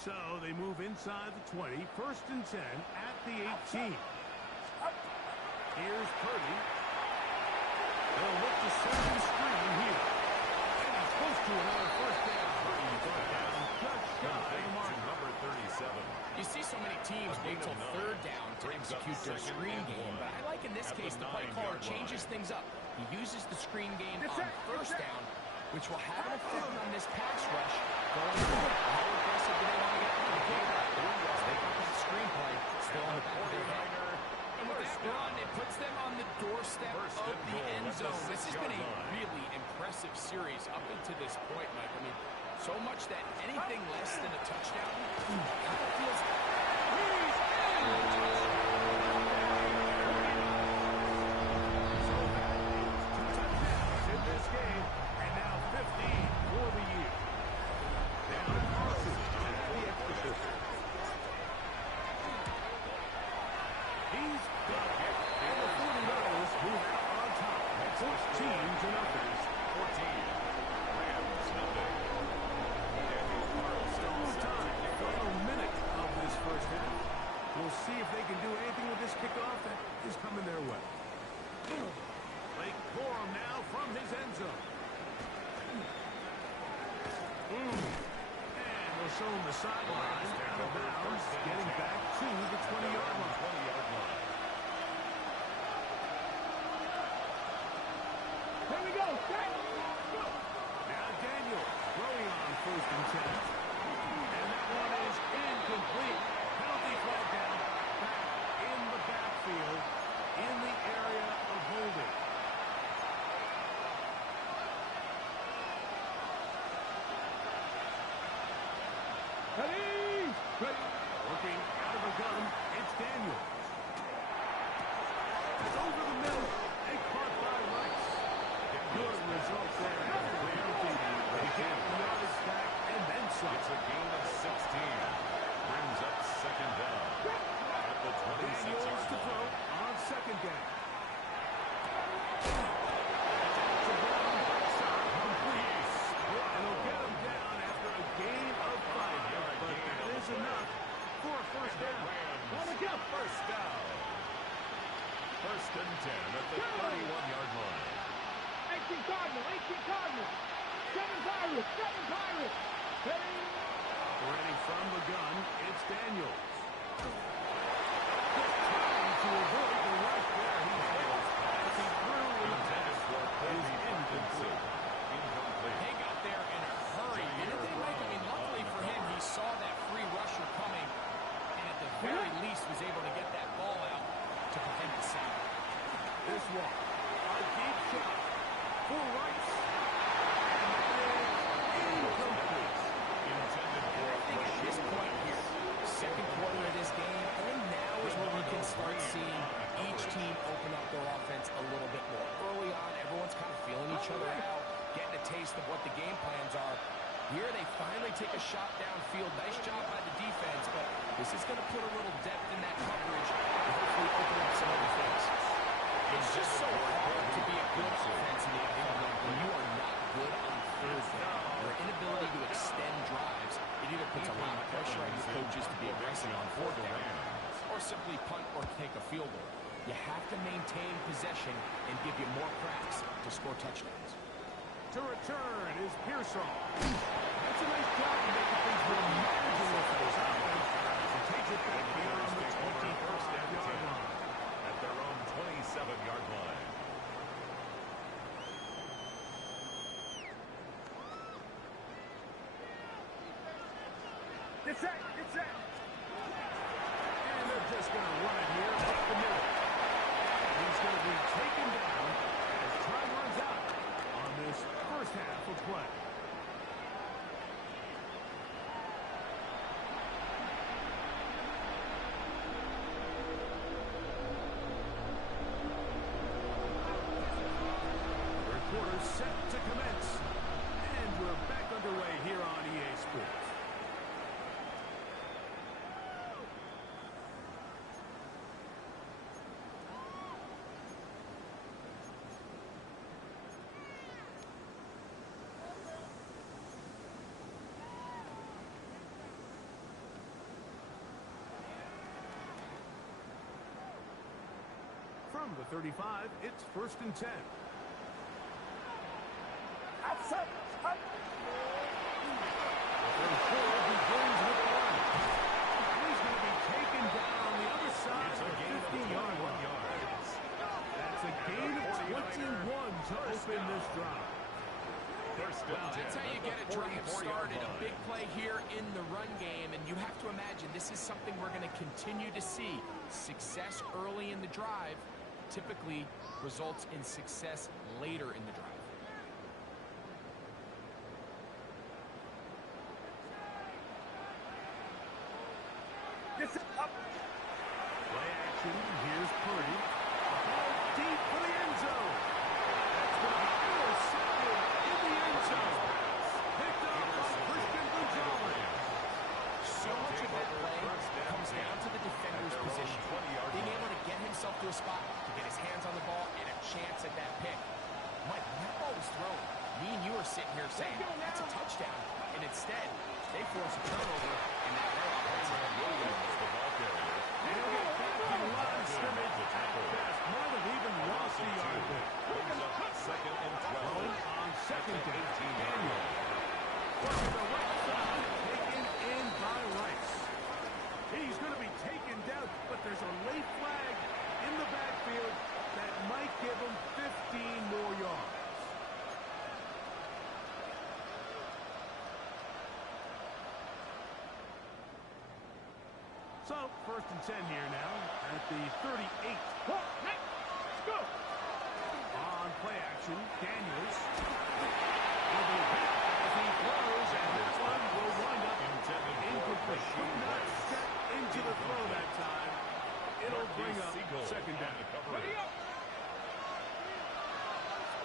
So they move inside the 20, 1st and 10 at the 18. Here's Purdy. They'll look to set the screen here. And he's close to another first down. Purdy brought down just shy of the mark. Number 37. You see so many teams wait till 3rd down to execute their screen game, but I like in this case the play caller changes things up. He uses the screen game on 1st down, which will have an effect on this pass rush going forward. How aggressive do they want to get into the quarterback? They got that screenplay still in the back of their head. And with that run, it puts them on the doorstep of the end zone. This has been a really impressive series up until this point, Mike. I mean, so much that anything less than a touchdown kind of feels in this game, and now 15 for the year. Down crosses at the extra. He's got it, and the 49ers move out on top. 14-0. 14. Rams nothing. Still time, final minute of this first half. We'll see if they can do anything with this kickoff that is coming their way. Blake Corum now from his end zone. And we'll show him the sideline, out of bounds, getting back to the 20-yard line. Here we go. Now Daniel throwing on 1st and 10. And that one is incomplete. Penalty flag down, back in the backfield, in the area of holding. Ready. Looking out of the gun, it's Daniel. It's over the middle, and caught by Rice. Good result there. They get the yardage back and then some. It's a gain of 16. Brings up 2nd down. At the 26 Daniels to throw on 2nd down. And he'll get him down after a gain of 5. But that is enough for a first down. First down. 1st and 10 at the 31-yard line. 18 Cardinals. 7 Pirates. Ready from the gun, it's Daniels. Just trying to avoid the rush there. He fails as he threw in the pass. Is incomplete. They got there in a hurry, didn't they, Mike? I mean, luckily for him, he saw that free rusher coming, and at the very least was able to get that ball out to prevent the sack. This one, a deep shot for Rice. And that is incomplete. Intended And for I think at this point here, 2nd quarter of this game, and now is where we can start seeing each team open up their offense a little bit more. Early on, everyone's kind of feeling each other out, getting a taste of what the game plans are. Here they finally take a shot downfield. Nice job by the defense, but this is going to put a little depth in that coverage and hopefully open up some other things. It's just so hard to be a good offense in the NFL when you are not good on 3rd down. Your inability to extend drives, it either puts a lot of pressure on your coaches to be aggressive on 4th down or simply punt or take a field goal. You have to maintain possession and give you more cracks to score touchdowns. To return is Pearsall. That's a nice job of making things more manageable for this offense. He takes it back beyond the 21st-yard line. At their own 27-yard line. Get set. And they're just going to run it here up the middle. He's going to be taken down as time runs out on this first half of play. Third quarter set to commence. And we're back underway here on EA Sports. 35, it's 1st and 10. Outside. Third quarter begins with the run. And he's going to be taken down on the other side It's of a the gain of 50-yard 21 line. yards. That's a gain of 21 to open this drive. First and Well, 10 that's how you at get a the drive 44-yard started. A line. big play here in the run game, and you have to imagine this is something we're going to continue to see. Success early in the drive typically results in success later in the drive. Play action. Here's Purdy. Ball deep for the end zone. That's going to be intercepted in the end zone. Picked up by Christian Gonzalez. So much of that play comes down to the defender's position. Being able to get himself to a spot, to get his hands on the ball, and a chance at that pick. Mike, when that ball was thrown, me and you are sitting here saying, that's a touchdown. And instead, they force a turnover, and now they're offensive. Williams, the ball carrier. They'll get back in the line of scrimmage at best. Might have even lost the yard there. Brings up 2nd and 12. On 2nd and 18. Daniel. Working the right side, taken in by Rice. He's going to be taken down, but there's a late flag in the backfield that might give him 15 more yards. So, 1st and 10 here now at the 38. Let's go. On play action, Daniels. Will be hit as he throws, and this one will wind up incomplete. Could not step into the throw that time. It'll bring up 2nd down. Ready up.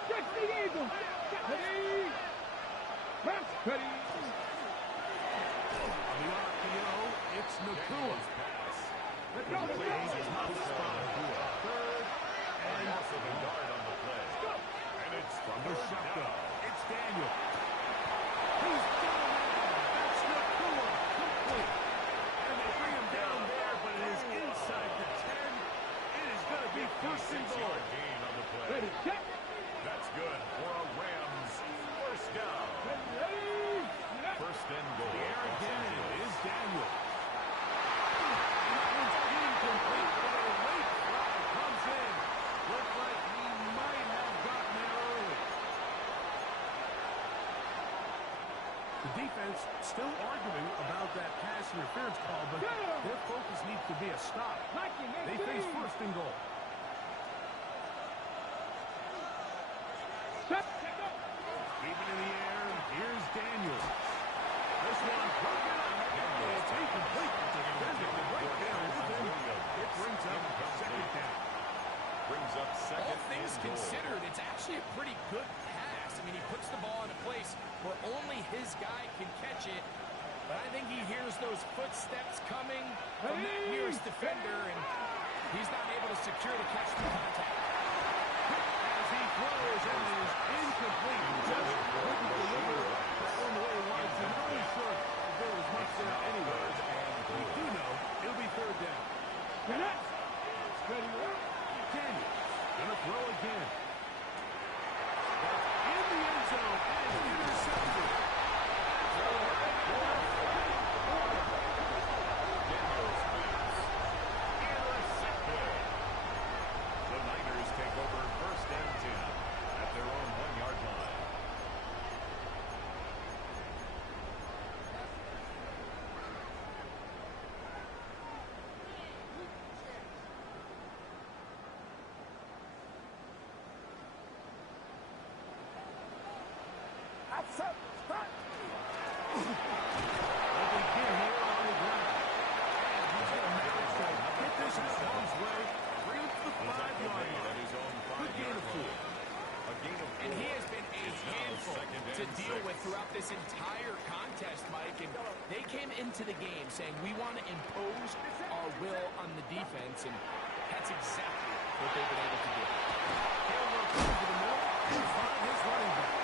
Get the Eagle. Ready. Press. Ready. On the RPO, it's Nakua. Let's go. Let's go. Tough spot. 3rd and Also the guard on the play. And it's from the 3rd shotgun. down. It's Daniel. He's down there. That's Nakua. Complete. And they bring him down there, but it is inside the 10. It is going to be 1st and goal. 6-yard gain on the play. Ready. Check. That's good for a Rams 1st down. Ready. 1st and goal. The air Los again Angeles. is Daniel. And that one's incomplete, but a late flag comes in. Looked like he might have gotten there early. The defense still arguing about that pass interference call, but their focus needs to be a stop. They face 1st and goal. Keeping in the air, here's Daniel. This one broken up. It's incomplete. Defender right there with him. It brings up 2nd down. Brings up 2nd All things and goal. considered, it's actually a pretty good pass. I mean, he puts the ball in a place where only his guy can catch it. But I think he hears those footsteps coming from that nearest defender, and he's not able to secure the catch through contact. As he throws, and it is incomplete. Just couldn't deliver that one the way he wanted to. Not really sure if there was much there anyway. We do know it'll be 3rd down. Daniel gonna throw again. That's in the end zone and intercepted. Daniels pass. Intercepted. The Niners take over 1st and 10 at their own 1-yard line. They'll begin here on the ground. And he's gonna manage to get this in harm's way. Bring him to the 5-yard line. At his own Good gain of 4. A gain of 4. And he has been a It's now handful 2nd to and deal 6. with throughout this entire contest, Mike. And they came into the game saying, we want to impose our will on the defense. And that's exactly what they've been able to do. He'll look over the middle and find his running back.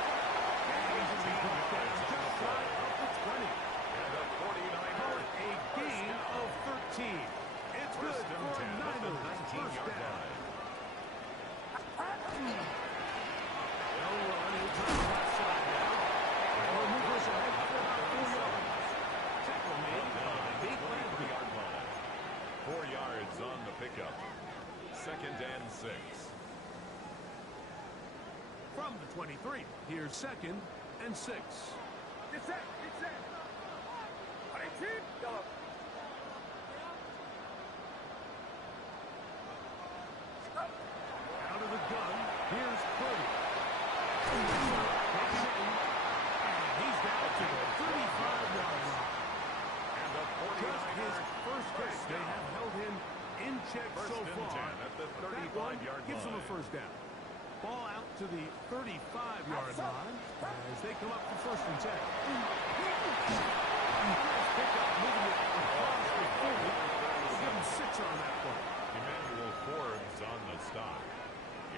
And he's going to be brought down just shy of the 20. And a 49-yard A gain of 13. It's good First and for 10 at the Niners. 19-yard 1st down. line. 23. Here's 2nd and 6. Get set. Get set. Ready, team. Go. Out of the gun. Here's Purdy. And he's down to the 35-yard line. And the Just his 49ers first catch. They have held him in check so First and far. 10 at the But that one 35-yard gives him a line. first down. Ball out to the 35-yard line as they come up for 1st and 10. Nice pickup, moving it across the 40. We'll give him 6 on that one. Emmanuel Forbes on the stop.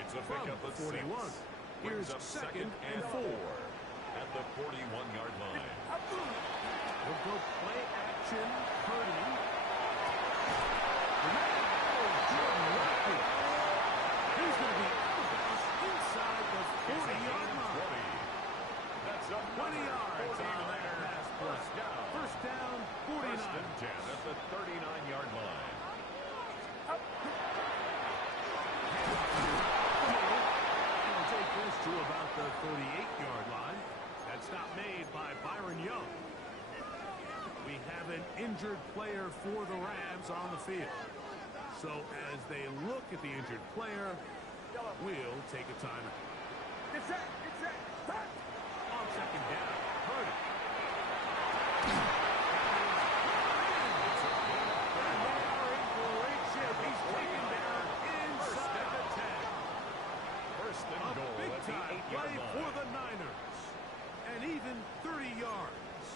It's a From pickup the of 41. 6. Here's Brings up 2nd and 4. at the 41-yard line. We'll go play action. Purdy. He's going to be out of bounds inside the 40-yard line. That's a 20 yards on that pass play. First down, 49. First and 10 at the 39-yard line. He'll take this to about the 38-yard line. That stop made by Byron Young. We have an injured player for the Rams on the field. So as they look at the injured player, we'll take a timeout. Get set. Get set. Start. On 2nd down, Purdy. And they are in great shape. He's taken down inside the 10. First and A goal at the big-time 8-yard play for line. the Niners. And even 30 yards.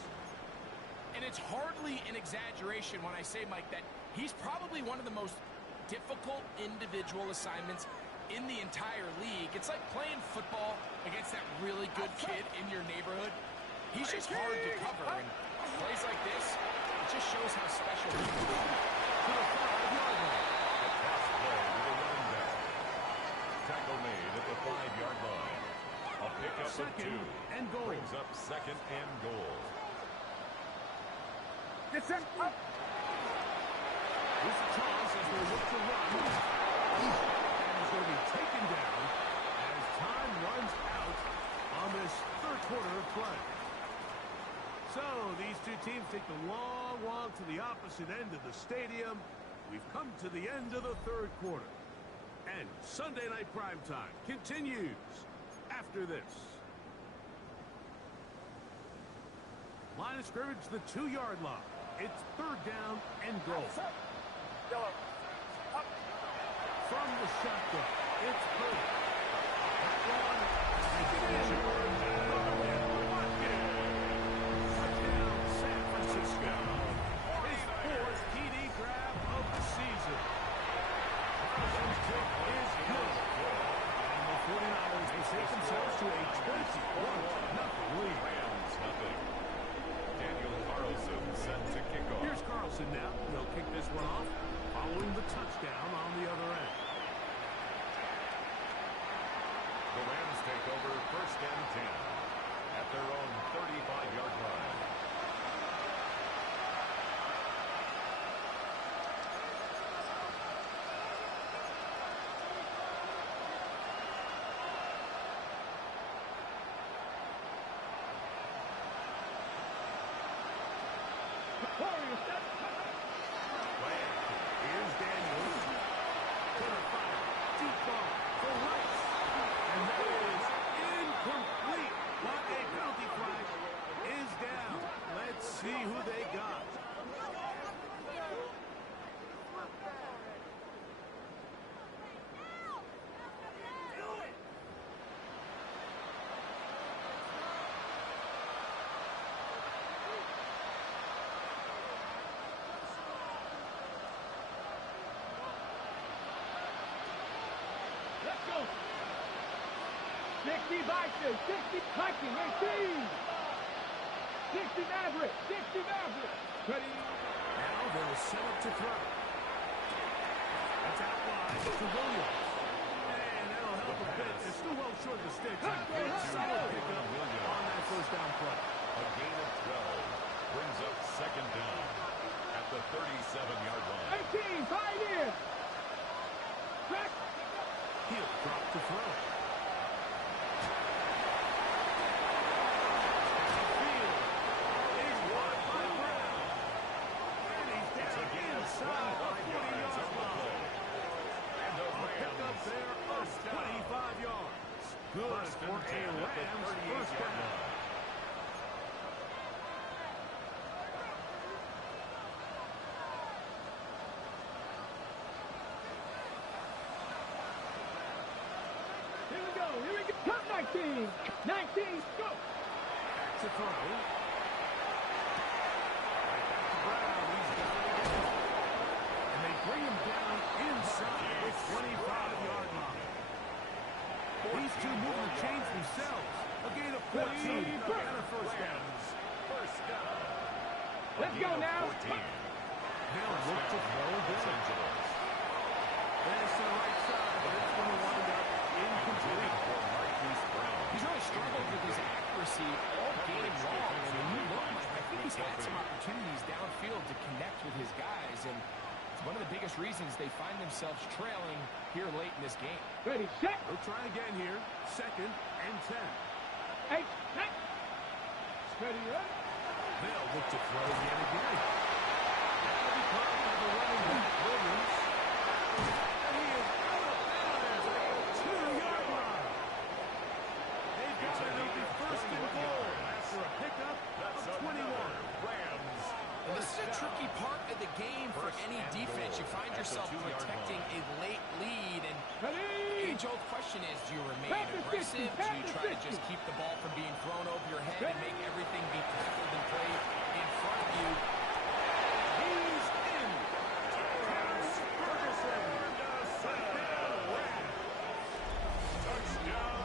And it's hardly an exaggeration when I say, Mike, that he's probably one of the most difficult individual assignments in the entire league. It's like playing football against that really good kid in your neighborhood. He's just hard to cover, and plays like this, it just shows how special he can be. To the 5-yard line. Pass play to the running back. Tackle made at the 5-yard line. A pickup of 2. 2nd and goal. Brings up 2nd and goal. Get set. Up. Here's a toss as they look to run. And he's going to be taken down as time runs out on this 3rd quarter of play. So these two teams take the long walk to the opposite end of the stadium. We've come to the end of the 3rd quarter. And Sunday Night Primetime continues after this. Line of scrimmage, the 2-yard line. It's 3rd down and goal. From the shotgun, it's Purdy. That one, take it in. Touchdown, San Francisco. His 4th TD grab of the season. Carson's kick is good. And the 49ers will take themselves to a 21-0 lead. Rams nothing. Daniel Carlson set to kick off. Here's Carlson now. He'll kick this one off following the touchdown on the other end. The Rams take over 1st and 10 at their own 35-yard line. Warriors. Here's Daniels. Corner fire. Deep ball for Rice. And that is incomplete. But a penalty flag is down. Let's see who they got. Let's go. 60 Bison, 60 Hutchins, 18. 60 Maverick, 60 Maverick. Ready. Now they'll set up to throw. That's out wide to Williams. And that'll help a bit. They're still well short of the sticks. Good solid pickup on that 1st down play. A gain of 12 brings up 2nd down at the 37-yard line. 18, 5 in. Track. He'll drop to throw. for a Rams first down. Here we go. Here we go. Cut 19. 19. Go. Back to throw. Right back to Brown. He's got it again. And they bring him down inside the 25-yard line. These two moving the chains themselves. A gain of 14 and a first down. First down. Let's go now. They'll look to throw again. Pass to the right side, but it's going to wind up incomplete. He's really struggled with his accuracy all game long. And when you look, I think he's had some opportunities downfield to connect with his guys. And it's one of the biggest reasons they find themselves trailing here late in this game. Ready, set. They'll try again here. 2nd and 10. 8, 9. Steady up. They'll look to throw yet again. That'll be caught by the running back, Williams. And he is out of bounds at the 2-yard line. They've got it. It'll be 1st and goal after a pickup of 21. Rams. And this is a tricky part of the game for any defense. You find yourself protecting a late lead, and the Ready. age-old question is, do you remain aggressive? Do you try to just keep the ball from being thrown over your head and make everything be tackled and played in front of you? He's in. Terrence Ferguson. Touchdown,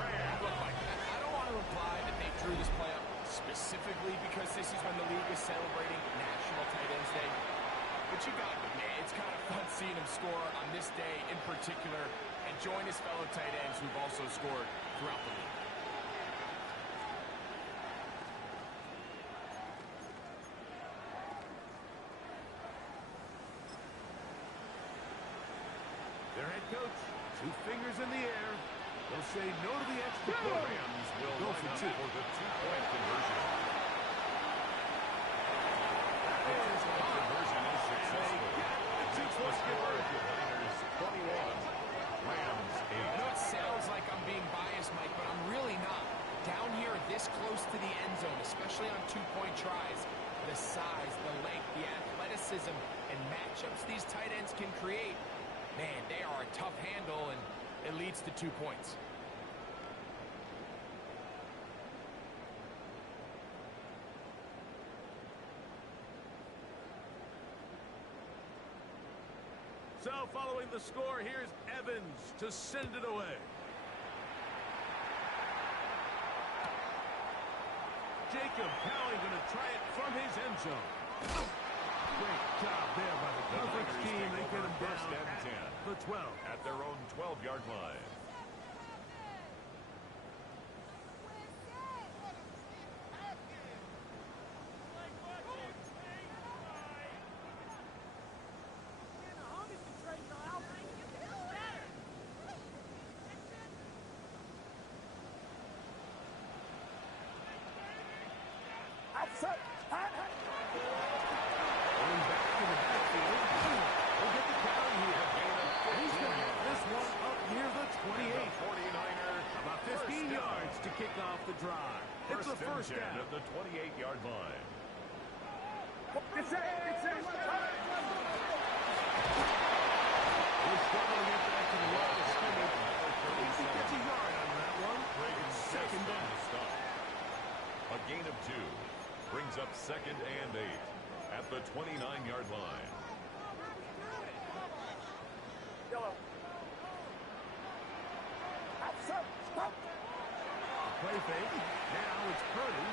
Rams. Look, Mike, I don't want to imply that they drew this play up specifically because this is when the league is celebrating National Tight Ends Day. But you got to admit, it's kind of fun seeing him score on this day in particular and join his fellow tight ends who've also scored throughout the league. Their head coach, 2 fingers in the air. They'll say no to the extra point. Rams will Go line for up 2. for the 2-point conversion. Conversion is successful. The 2-point conversion. Niners 21. Rams 8. I know it sounds like I'm being biased, Mike, but I'm really not. Down here this close to the end zone, especially on 2-point tries, the size, the length, the athleticism, and matchups these tight ends can create, man, they are a tough handle, and it leads to 2 points. So following the score, here's Evans to send it away. Jacob Cowley going to try it from his end zone. Great job there by the coverage team. They get him First down and 10. at the 12. At their own 12-yard line. Going back to the backfield. We'll get the carry here. He's going to get this one up near the 28. 49er. About 15 yards to kick off the drive. It's a first down. At the 28-yard line. We're struggling to get back to the line of scrimmage. He gets a yard on that one. It's second down. Stop. A gain of 2 brings up 2nd and 8 at the 29-yard line. Play fake. Now it's Purdy.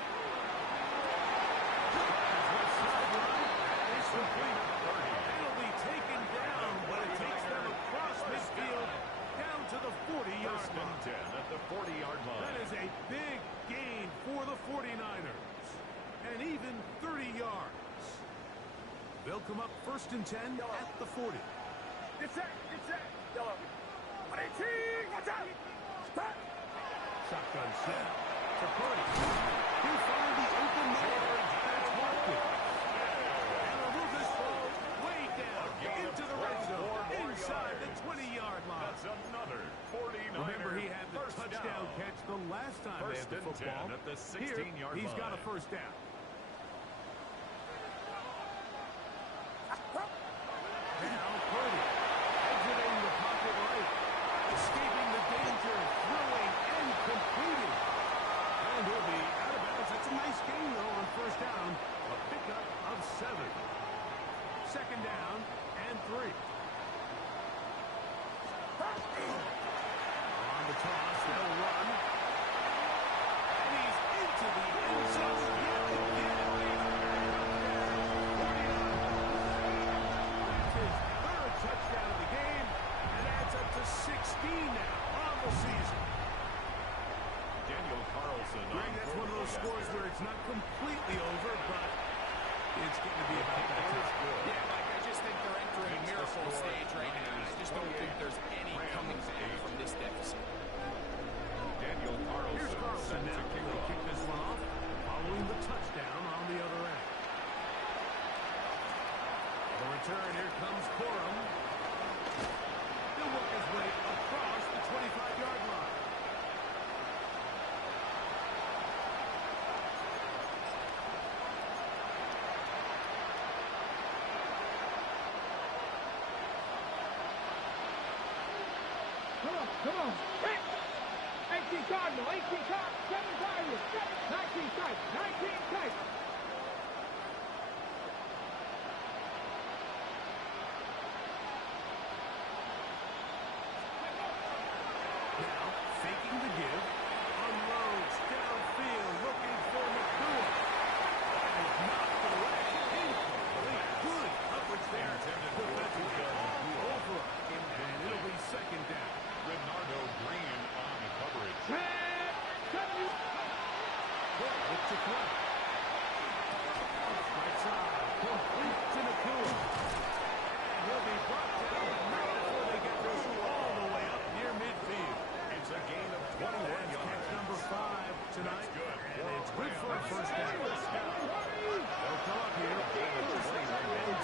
It'll be taken down, but it takes them across midfield down to the 40-yard First line. and 10 at the 40-yard line. That is a big gain for the 49ers. And even 30 yards. They'll come up 1st and 10 at the 40. Get set. Get set. Yellow. 18. Watch out. Stop. Shotgun snap to Purdy. He'll find the open man. That's Martin. And he'll move this ball way down into the red zone inside the 20-yard line. That's another 49er. Remember, he had the first touchdown down. catch the last time they First had the and 10 football. at the Here, 16-yard line. he's got a first down. Now Purdy exiting the pocket right, escaping the danger, throwing and completing. And he'll be out of bounds. That's a nice gain, though, on first down. A pickup of 7. Second down and 3. On the toss, they'll run. And he's into the end zone yet again. That's his third touchdown of the game, and adds up to 16 now on the season. Daniel Carlson. Greg, that's one of those scores where it's not completely over, but it's going to be about that time. Yeah, Mike, I just think they're entering a miracle stage right now. I just don't think there's any coming back from this deficit. Daniel Carlson. Here's Carlson now. He'll kick this one off, following the touchdown on the other end. The return, here comes Corum. He'll work his way across the 25-yard line. Come on. 18 Cardinal, 18 Cardinal, 7 Tigers, 19 Titans, 19 Titans. Now, faking the give, unloads downfield, looking for McCool. And is knocked away. Incomplete. Good coverage there. Defensively. Over. And it'll be second down. Bernardo Green on the coverage. Look to throw. Right side. Complete to McCool. And he'll be brought down, but not before they get this all the way up near midfield. It's a gain of 21 That's yards. catch number 5 tonight. That's good. And it's good for a first down. They'll come up here.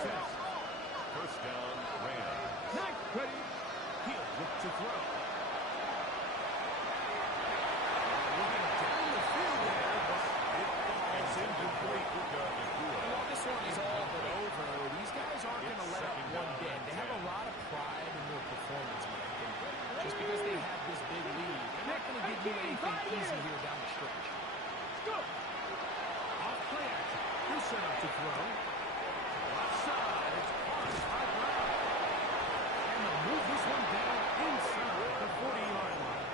First down, Rams. Nice, ready. He'll look to throw. Looking down the field there, but it falls incomplete. Well, this one is all but over. These guys aren't going to let up one bit. They have a lot of pride in their performance, Mike. And just because they have this big lead, they're not going to give you anything easy here down the stretch. Go. Off play action. He'll set up to throw. Left side. It's caught by Brown. And they'll move this one down inside the 40-yard line.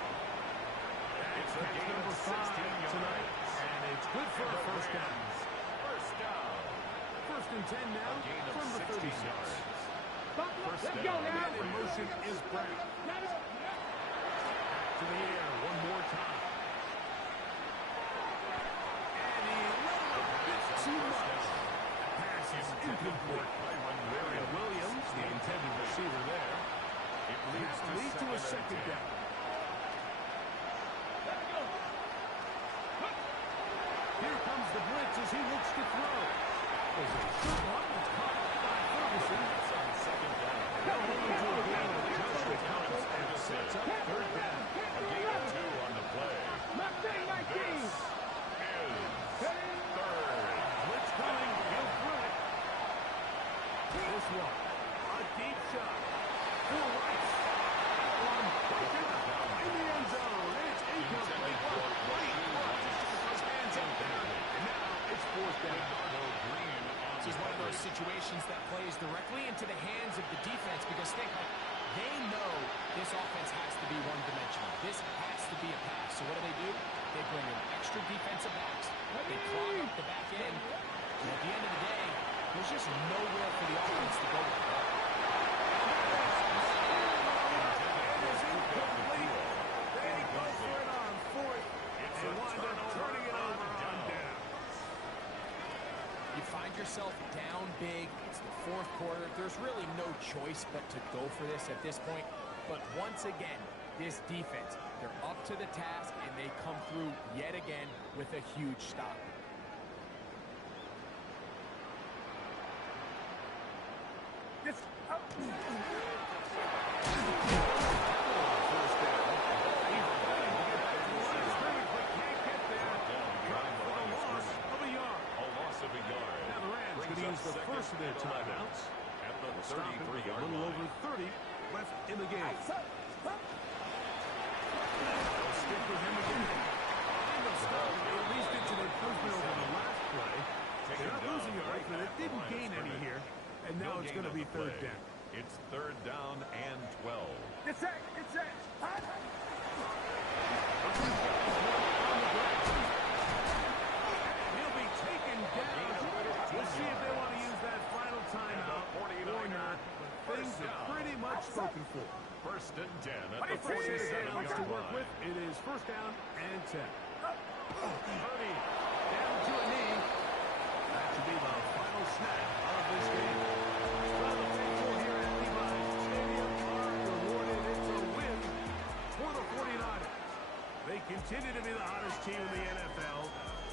That's catch number 5 tonight. And it's good for a first down. First down. First and 10 now A gain of from the 16 36. yards. Let's down. go now. Man in motion is Brown. Got it. To the air one more time. And he let it a bit too much. Pass is incomplete. Marion Williams, the intended receiver there. It Leads to a second down. Here comes the blitz as he looks to throw. There's a short one that's caught by Ferguson. It's on second down. They'll hold him to a gain of just a couple and sets up third down. A gain of 2 on the play. Mustang 19. This is third. Blitz coming. He'll throw it. This one. A deep shot. For Rice. One. Broken up in the end zone. It's incomplete. Wait. Just hands up there. And now it's fourth down. Bernardo Green on This is one of those situations that plays directly into the hands of the defense because they know this offense has to be one-dimensional. This has to be a pass. So what do? They bring in extra defensive backs. They clog up the back end. And at the end of the day, there's just nowhere for the offense to go with the ball. It is incomplete. They go for it on fourth. And wind up turning it over on down. You find yourself down big. It's the fourth quarter. There's really no choice but to go for this at this point. But once again, this defense, they're up to the task, and they come through yet again with a huge stop. use the first of their timeouts. At the Stopping with 33-yard a little line. over 30 left in the game. They'll stick with him again. They'll start. They at least get an improvement over the last play. They're not losing yards, but it didn't gain any here. And now it's going to be third down. It's third down and 12. It's set. It's set. He'll be taken down. We'll see if they want to use that final timeout or not. Things are pretty much spoken for. First and 10 at the Four downs to 47-yard work line. with. It is first down and 10. Purdy down to a knee. That should be the final snap of this game. Well, the people here at Levi's Stadium are rewarded. It's a win for the 49ers. They continue to be the hottest team in the NFL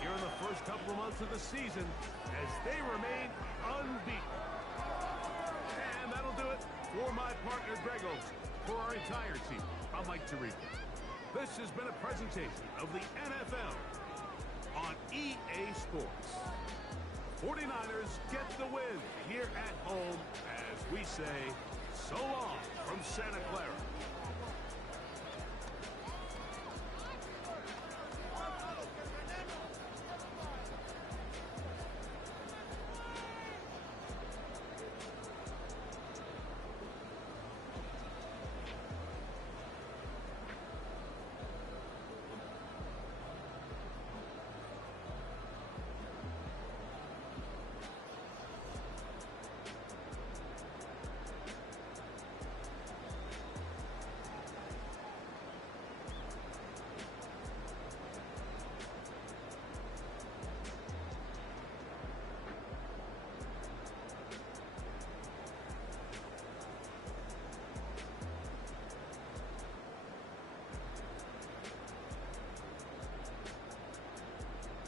here in the first couple of months of the season as they remain unbeaten. And that'll do it for my partner, Greg Olson. For our entire team, I'm Mike Tirico. This has been a presentation of the NFL on EA Sports. 49ers get the win here at home as we say so long from Santa Clara.